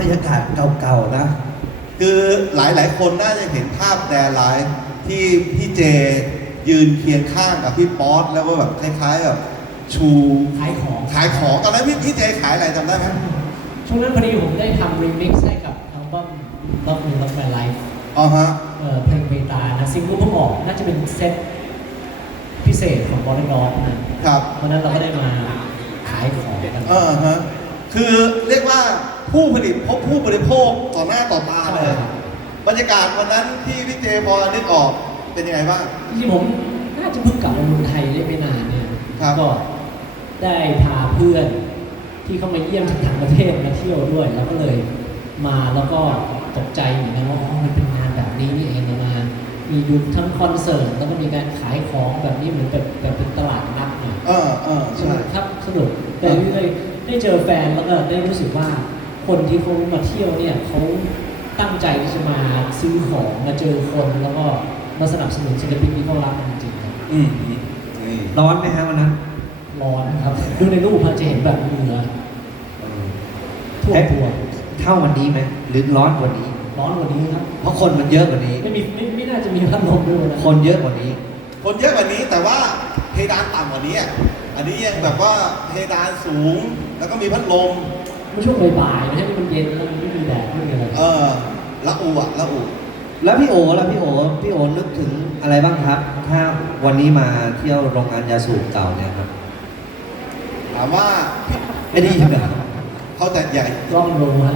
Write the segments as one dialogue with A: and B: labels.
A: รรยากาศเก่าๆนะ
B: คือหลายๆคนน่าจะเห็นภาพแดร์ไลฟ์ที่พี่เจยืนเคียงข้างกับพี่ป๊อตแล้วก็แบบคล้ายๆแบบชู
C: ขาย
B: ของตอนนั้นพี่เจขายอะไรจำได้ไหม
C: ช่วงนั้นพอดีผมได้ทำรีมิกซ์ให้กับอัลบั้ม Love Me Love My Life
B: อ๋อฮะ
C: เพลงเบตานะซิงเกิลเพิ่งออกน่าจะเป็นเซตพิเศษของบอลล์ดอนนะครับเพราะนั้นเราก็ได้มาขายของกัน
B: ฮะคือเรียกว่าผู้ผลิตพบผู้บริโภคต่อหน้าต่อตาเลยบรรยากาศวันนั้นที่พี่เจพอนึกออกเป็นยังไงบ้าง
C: จริงๆผมน่าจะเพิ่งกลับมาเมืองไทยได้ไม่นานเนี่ยก็ได้พาเพื่อนที่เข้ามาเยี่ยมจากต่างประเทศมาเที่ยวด้วยแล้วก็เลยมาแล้วก็ตกใจเหมือนกันว่ามันเป็นงานแบบนี้นี่เองมามีดูทั้งคอนเสิร์ตแล้วก็มีการขายของแบบนี้เหมือนแบบเป็นตลาดนัดหน่อย
B: ใช่
C: ครับสนุกแต่ได้เจอแฟนแล้วก็ได้รู้สึกว่าคนที่เขามาเที่ยวเนี่ยเขาตั้งใจที่จะมาซื้อของมาเจอคนแล้วก็มาสนับสนุนศิลปินที่เขารักจริงๆครับ
A: ร้อนไหมฮะวันนั้น
C: ร้อนครับดูในรูปจะเห็นแบบเหงื่อทั่ว
A: เท่าวันนี้ไหมหรือร้อนกว่านี้
C: ร้อนกว่านี้ครับ
A: เพราะคนมันเยอะกว่านี้
C: ไม่น่าจะมีพัดลมด้วยนะ
A: คนเยอะกว่านี้
B: แต่ว่าเพดานต่ำกว่านี้อันนี้ยังแบบว่าเพดานสูงแล้วก็มีพัดลม
C: เมื่อช่วงบ่ายๆนะที่มันเย็นแล้วมันไม่มีแดดไม่มีอะไร
B: ละอู
A: แล้วพี่โอนึกถึงอะไรบ้างครับถ้าวันนี้มาเที่ยวโรงงานยาสูบเก่าเนี่ยครับ
B: ถามว่า
A: ไม่ดีเหรอ
B: เขาแต่ใหญ่
C: ร่องลงฮะ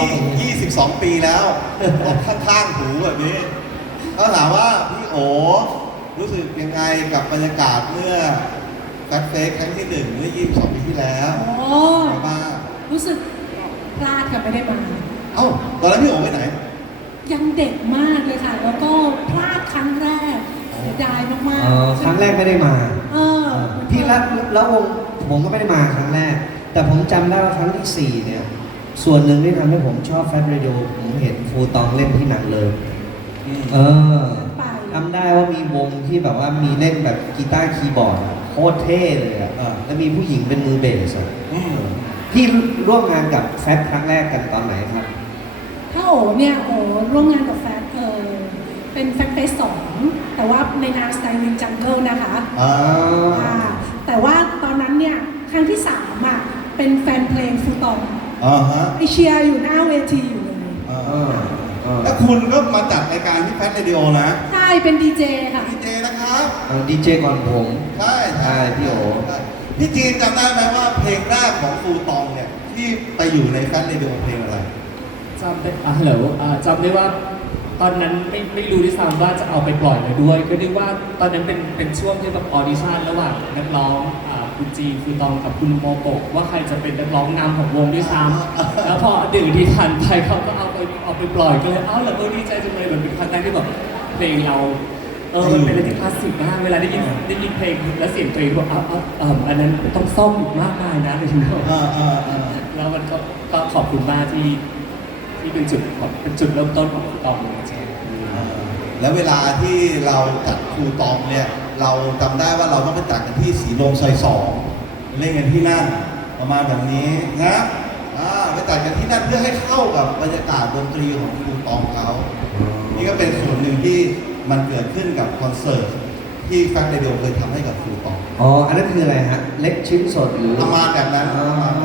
B: 22 ปีแล้วข้างๆหูแบบนี้เขาถามว่าพี่โอรู้สึกยังไงกับบรรยากาศเมื่อแฟชเฟสครั้งที่1เมื่อ22 ปีที่แล้ว
D: บ้างรู้สึกพลาดกับไม่ได้มา
B: ตอนนั้นพี่โอไปไหน
D: ยังเด็กมากเลยค่ะแล้วก็พลาดครั้งแรกเสียดายมาก
A: ๆครั้งแรกไม่ได้มาพี่แล้ววงผมก็ไม่ได้มาครั้งแรกแต่ผมจำได้ว่าครั้งที่4เนี่ยส่วนหนึ่งที่ทำให้ผมชอบแฟชเรดิโอผมเห็นฟูตองเล่นที่หนังเลยจำได้ว่ามีวงที่แบบว่ามีเล่นแบบกีตาร์คีย์บอร์ดโคตรเท่เลยแล้วมีผู้หญิงเป็นมือเบสพี่ร่วมงานกับแฟชครั้งแรกกันตอนไหนครับ
D: ถ้าเนี่ยร่วมงานกับแฟชเป็นแฟชเฟส2แต่ว่าในนามสไตล์วินจังเกิลนะคะแต่ว่าตอนนั้นเนี่ยครั้งที่3เป็นแฟนเพลงฟูตองไปเชียร์อยู่หน้าเวทีอยู่เลย
B: แล้วคุณก็มาจัดรายการที่แฟชเรดิโอนะ
D: ใช่เป็นดีเจค่ะ
B: ดีเจนะครับ
A: ดีเจก่อนผม
B: ใช่
A: พี่โอ
B: พี่จีนจำได้ไหมว่าเพลงแรกของฟูตองเนี่ยที่ไปอยู่ในแฟชเรดิโอเพลงอะไร
C: จำได้จำได้ว่าตอนนั้นไม่รู้ที่ซ้ำว่าจะเอาไปปล่อยเลยด้วยก็นึกว่าตอนนั้นเป็นช่วงที่แบบออดิชั่นระหว่างนักร้องคุณจีฟูตองกับคุณโมโกะว่าใครจะเป็นนักร้องนำของวงด้วยซ้ำแล้วพอดื่มที่ทันไปเขาก็เอาไปปล่อยก็เลยแล้วดีใจจังเลยแบบเป็นครั้งแรกที่แบบเพลงเรามันเป็นอะไรที่คลาสสิกมากเวลาได้ยินเพลงแล้วเสียงตัวเองบอกอันนั้นต้องซ่อมอีกมากมายนะเลยทีเดียวแล้วมันก็ขอบคุณมากที่เป็นจุดเริ่มต้นของฟูตองใช่
B: แล้วเวลาที่เราจัดฟูตองเนี่ยเราจำได้ว่าเราต้องไปจัดกันที่สีลมซอย2เล่นกันที่นั่นประมาณแบบนี้นะไปจัดกันที่นั่นเพื่อให้เข้ากับบรรยากาศดนตรีของฟูตองเขานี่ก็เป็นส่วนหนึ่งที่มันเกิดขึ้นกับคอนเสิร์ตที่แฟชเรดิโอเคยทำให้กับฟูตอง
A: อันนั้นคืออะไรฮะเล็กชิ้นสดหรือ
B: ประมาณแบบนั้น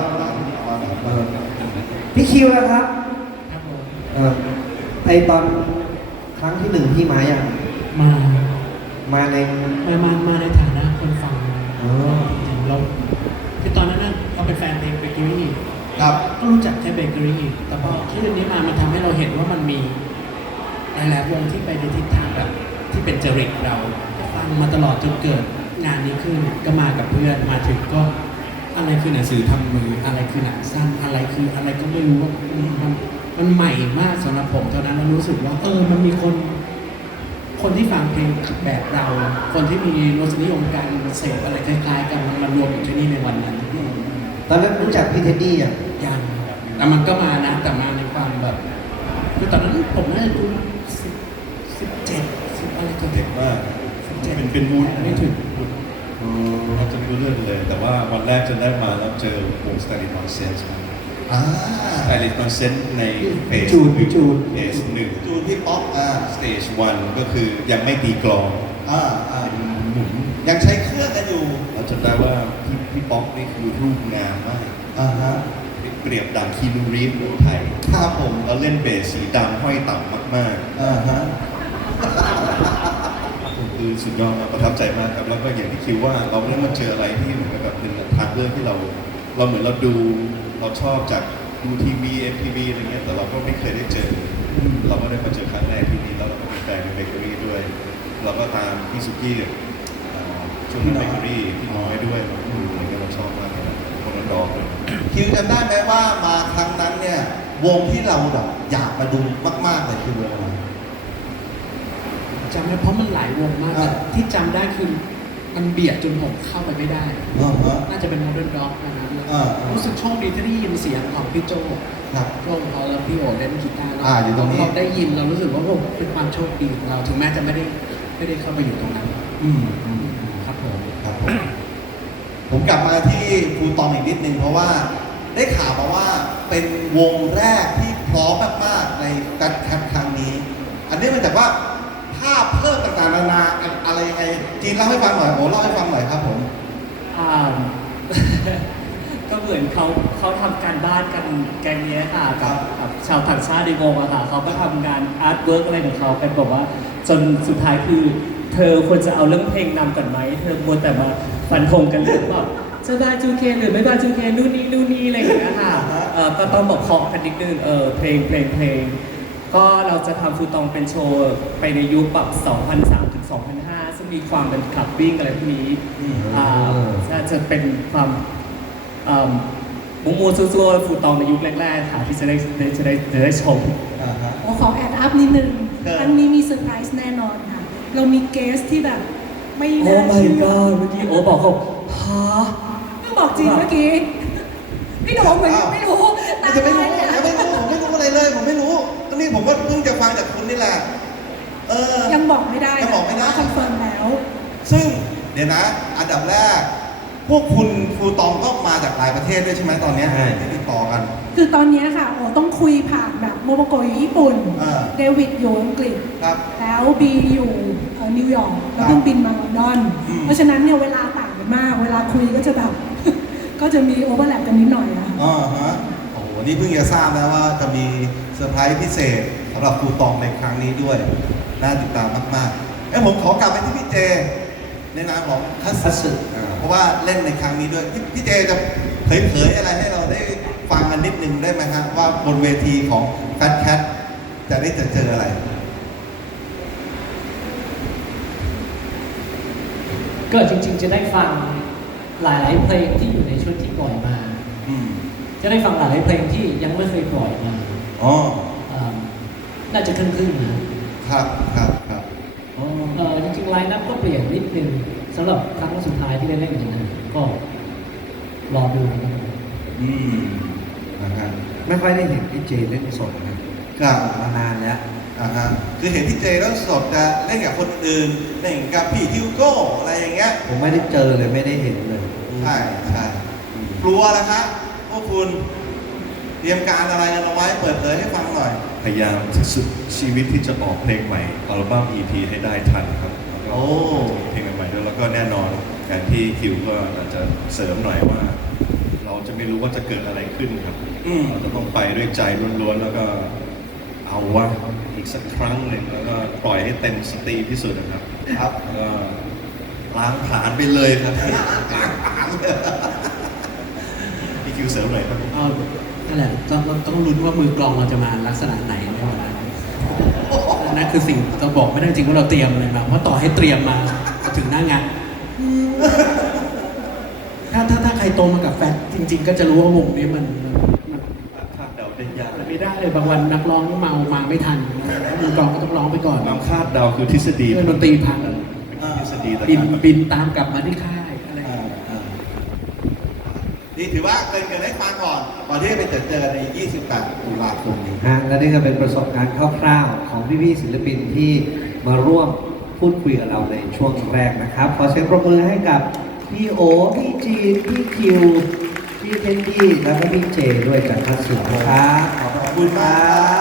A: พี่คิวนะครับไอตอนครั้งที่1พี่มาอย่างมาใน
C: ฐานะคนฟังจริงๆเราคือตอนนั้นเราเป็นแฟนเพลงเบเกอรี่
B: ครับ
C: ก็รู้จักแค่เบเกอรี่แต่พอที่เรื่องนี้มันทำให้เราเห็นว่ามันมีหลายๆวงที่ไปในทิศทางแบบที่เป็นจริตเราฟังมาตลอดจนเกิดงานนี้ขึ้นก็มากับเพื่อนมาถึงก็อะไรคือหนังสือทำมืออะไรคือหนังสั้นอะไรคืออะไรก็ไม่รู้ว่ามันใหม่มากสำหรับผมตอนนั้นเรารู้สึกว่ามันมีคนที่ฟังเพลงแบบเราคนที่มีรสนิยมการเสพอะไรคล้ายๆกันมารวมอยู่ที่นี่ในวันนั้น
A: ตอนนั้นรู้จักพี่เท็ดดี้
C: ยังแต่มันก็มานะแต่มาในความแบบคือตอนนั้นผมน่าจะรู้17อะไรตัว
E: เด็กมากเป็นวุ้น
C: ไม่ถึง
E: เราจะไม่รู้เรื่องเลยแต่ว่าวันแรกจนได้มาแล้วเจอวงสแตนดี้นอนเซนส์
B: อ่า
E: ไพลิตคอนเซนต์ในเฟส
A: จูน
E: เฟสหนึ่ง
B: จูนที่ป๊อป
E: สเตจวันก็คือยังไม่ตีกลอง
B: อ่า
E: หมุน
B: ยังใช้เครื่องกันอยู่
E: เราจำได้ว่าพี่ป๊อกนี่คือรูปงามมาก
B: อ่าฮะ
E: เปรียบดังคีนูรีฟเมืองไทย
B: ครับผม
E: แล้วเล่นเบสสีดำห้อยต่ำมาก
B: อ่าฮะ
E: ๆคือสุดยอดมากประทับใจมากครับแล้วก็อย่างที่คิดว่าเราได้มาเจออะไรที่เหมือนกับแบบเป็นทางเลือกที่เราเหมือนเราดูเราชอบจากดูทีวี MTV อะไรเงี้ยแต่เราก็ไม่เคยได้เจอ เราก็ได้มาเจอครั้งแรกที่นี่แล้วเราก็เป็นแฟนในเบเกอรี่ด้วย เราก็ตามพี่สุกี้ช่วงนั้นเบเกอรี่พี่น้อยด้วยเราดูอะไรเงี้ยเราชอบมากเลยนะคนนั้นดอกเลย
B: คิวจำได้ไหมว่ามาครั้งนั้นเนี่ยวงที่เราแบบอยากมาดูมากๆเลยคือวงอะไร
F: จำได้เพราะมันหลายวงมาก
B: อ่า
F: ที่จำได้คือมันเบียดจนผมเข้าไปไม่ได้
B: อ่าฮะ
F: น่าจะเป็น Modern Dog นะครับ
B: อ่า
F: รู้สึกโชคดีที่ได้ยินเสียงของพี่โจ
B: ครับ
F: โจเขาแล้วพี่โอเล่นกีตาร์
B: อยู่ตรงนี้
F: เราได้ยินเรารู้สึกว่าผมเป็นความโชคดีของเราถึงแม้จะไม่ได้เข้าไปอยู่ตรงนั้น
B: อืม
F: ครับผม
B: ครับผมกลับมาที่ครูตองอีกนิดนึงเพราะว่าได้ข่าวมาว่าเป็นวงแรกที่พร้อมมากๆในการแข่งครั้งนี้ อันนี้มันจากว่าภาพเพิ่มต่างๆนานาอะไรยังไงจีนเล่าให้ฟังหน่อยโอ้เล่าให้ฟังหน่อยครับผม
C: อ่า ก็เหมือนเขาทำการบ้านกันแกงเนี้ยค่ะกับชาวต่างชาติในวงอะค่ะเขาก็ทำงานอาร์ตเวิร์กอะไรของเขาเป็นบอกว่าจนสุดท้ายคือเธอควรจะเอาเรื่องเพลงนำก่อนไหมเธอควรแต่มาฟันธงกันเรื่องแบบจะบายจูเคหรือไม่บายจูเคนู่นนี่อะไรอย่างเงี้ยค่ะก็ต้องบอกเคาะกันนิดนึงเพลง ก็เราจะทำฟูตองเป็นโชว์ไปในยุคแบบ2003ถึง2005 ซึ่งมีความเป็นคลับบิ้งอะไรพวกนี้จะเป็นความมูซัวๆฟูตองในยุคแรกๆค่ะที่จะได้ชม
B: อ่าฮะ
D: โอ้ขอแอดอัพนิดนึง
B: ครับ
D: อันนี้มีเซอร์ไพรส์แน่นอนค่ะ เรามีเกสที่แบบไม่
C: โอ้
D: น่า
C: my
D: เชื่อ
C: god เมื่อกี้โอ้บอกเขาฮะ
D: เพิ่งบอกจริงเมื่อกี้ พี่โดมเหมือนยังไม่รู้
B: ไม่จะไม่รู้
D: ตาย
B: ยังไม่รู้ผมไม่รู้อะไรเลยผมไม่รู้ก็นี่ผมก็เพิ่งจะฟังจากคุณนี่แหละ
D: ยังบอกไม่ได้
B: ยังบอกไม่ได้
D: คอนเฟิร์มแล้ว
B: ซึ่งเดี๋ยวนะ อันดับแรก พวกคุณครูตองก็มาจากหลายประเทศด้วยใช่ไหมตอนเนี้ย
A: ใช่
B: ที่ติดต่อกัน
D: คือตอนนี้ค่ะโอ้ต้องคุยผ่านแบบโมโมโกะอยู่ญี่ปุ่น เดวิดอยู่อังกฤษ
B: ครับ
D: แล้วบีอยู่นิวยอร์กแล้วเพิ่งบินมาลอนดอน
B: อืม
D: เพราะฉะนั้นเนี่ยเวลาต่างกันมาก เวลาคุยก็จะแบบ ก็จะมีโอเวอร์แลปกันนิดหน่อยอะ
B: อ๋อฮะโอ้โหนี่เพิ่งจะทราบนะว่าจะมีเซอร์ไพรส์พิเศษสำหรับครูตองในครั้งนี้ด้วย น่าติดตามมากๆผมขอกลับไปที่พี่เจ ในนามของคัตสึเพราะว่าเล่นในครั้งนี้ด้วยพี่เจจะเผยอะไรให้เราได้ฟังกันนิดนึงได้ไหมฮะว่าบนเวทีของ Fat Cat จะได้เจออะไร
G: ก็จริงๆจะได้ฟังหลายๆเพลงที่อยู่ในชุดที่ปล่อยมา
B: อืม
G: จะได้ฟังหลายๆเพลงที่ยังไม่เคยปล่อยมา
B: อ๋อ
G: น่าจะครึ่งๆนะครับ
B: อ๋อ
G: จริงๆไลน์นับก็เปลี่ยนนิดนึงสำหรับครั้งสุดท้ายที่ได้เล่นกันนะก็รอดูนะครับ
B: อืมนะครับ
A: ไม่ค่อยได้เห็นพี่เจเล่นสดนะครับ มานานแล้ว
B: ฮะคือเห็นที่เจแล้วสดจะเล่นกับคนอื่นเล่นกับพี่ฮิวโก้อะไรอย่างเงี้ย
A: ผมไม่ได้เจอเลยไม่ได้เห็นเลย
B: ใช่กลัวแล้วครับพวกคุณเตรียมการอะไรกันเอาไว้เปิดเผยให้ฟังหน่อย
E: พยายามที่สุดชีวิตที่จะออกเพลงใหม่อัลบั้ม EP ให้ได้ทันครับแล้วก็
B: โอ้
E: เพลงใหม่ๆด้วยแล้วก็แน่นอนการที่คิวก็อาจจะเสริมหน่อยว่า เราจะไม่รู้ว่าจะเกิดอะไรขึ้นครับ เราจะต้องไปด้วยใจล้วนๆแล้วก็เอาว่าอีกสักครั้งหนึ่งแล้วก็ปล่อยให้เต็มสตรีมที่สุดนะครับ
B: ครับ
E: แล้วก็ล้างผลาญไปเลยครับพี่คิวเสริมหน่อยครับ
F: นั่นแหละต้องลุ้นว่ามือกลองเราจะมาลักษณะไหนในวันนั้นนั่นคือสิ่งเราบอกไม่ได้จริงว่าเราเตรียมอะไรมาเพราะต่อให้เตรียมมาถึงหน้างานถ้าใครโตมากับแฟนจริง ๆ ก็จะรู้ว่าวงนี้มัน
E: คาดเดาได้ยาก
F: ไม่ได้เลยบางวันนักร้องเมามาไม่ทันมือกลองก็ต้องร้องไปก่อน
E: ความคาดเดาคือทฤษฎี
F: เพื่อนดนตรีพัง
E: เป็นทฤษฎีแต่
F: บินตามกลับมาที่ค่ายอะไรอย่างเงี้ย
B: นี่ถือว่าเกินให้ฟังก่อนที่จะไปเจอใน 28 ตุลาคมนี้
A: ฮะและนี่ก็เป็นประสบการณ์คร่าวๆของพี่ๆศิลปินที่มาร่วมพูดคุยกับเราในช่วงแรกนะครับ ขอเสียงปรบมือให้กับพี่โอ พี่จีน พี่คิว พี่พี่เทนดี้แล้วก็พี่เจด้วยจากคัตสึนะครับ
B: ขอบคุณมาก